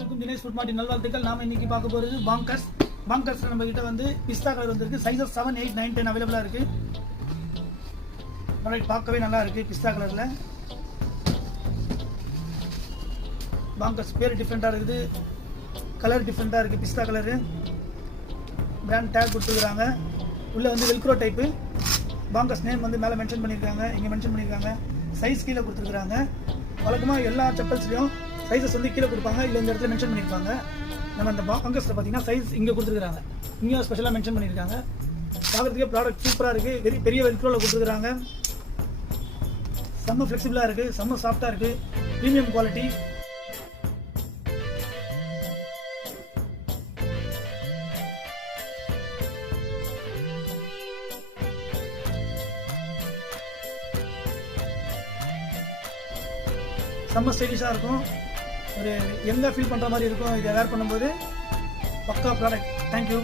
அனைவருக்கும் Dinesh food Martin நல்வாழ்த்துக்கள். நாம இன்னைக்கு பார்க்க போகிறது பாங்கர்ஸ். பாங்கர்ஸ்ல நம்ம கிட்ட வந்து பிஸ்தா கலர் வந்திருக்கு. சைஸஸ் 7, 8, 9, 10 அவைலபிளா இருக்கு. ப்ராடக்ட் பார்க்கவே நல்லா இருக்கு. பிஸ்தா கலர்ல பாங்கர்ஸ் பேர் டிஃப்ரெண்டா இருக்குது, கலர் டிஃப்ரெண்டா இருக்கு. பிஸ்தா கலரு பிராண்ட் டேக் கொடுத்துருக்காங்க. உள்ள வந்து வெல்க்ரோ டைப்பு. பாங்கர்ஸ் நேம் வந்து மேலே மென்ஷன் பண்ணியிருக்காங்க, இங்கே மென்ஷன் பண்ணியிருக்காங்க. சைஸ் கீழே கொடுத்துருக்காங்க. வழக்கமாக எல்லா செப்பல்ஸ்லையும் சைஸஸ் வந்து கீழே கொடுப்பாங்க, இல்லை இந்த இடத்துல மென்ஷன் பண்ணியிருப்பாங்க. நம்ம அந்த பாங்கர்ஸில் பார்த்தீங்கன்னா சைஸ் இங்கே கொடுத்துருக்காங்க, இங்கேயும் ஸ்பெஷலாக மென்ஷன் பண்ணியிருக்காங்க. பார்க்குறதுக்கே ப்ராடக்ட் சூப்பராக இருக்குது. பெரிய வெல்க்ரோவில் கொடுத்துருக்காங்க. செம்ம ஃப்ளெக்சிபிளாக இருக்குது, செம்ம சாஃப்டாக இருக்குது, ப்ரீமியம் குவாலிட்டி. செம்ம ஸ்டைலிஷாக இருக்கும். ஒரு எங்கே ஃபீல் பண்ணுற மாதிரி இருக்கும் இதை வேர் பண்ணும்போது. பக்கா ப்ராடக்ட். தேங்க்யூ.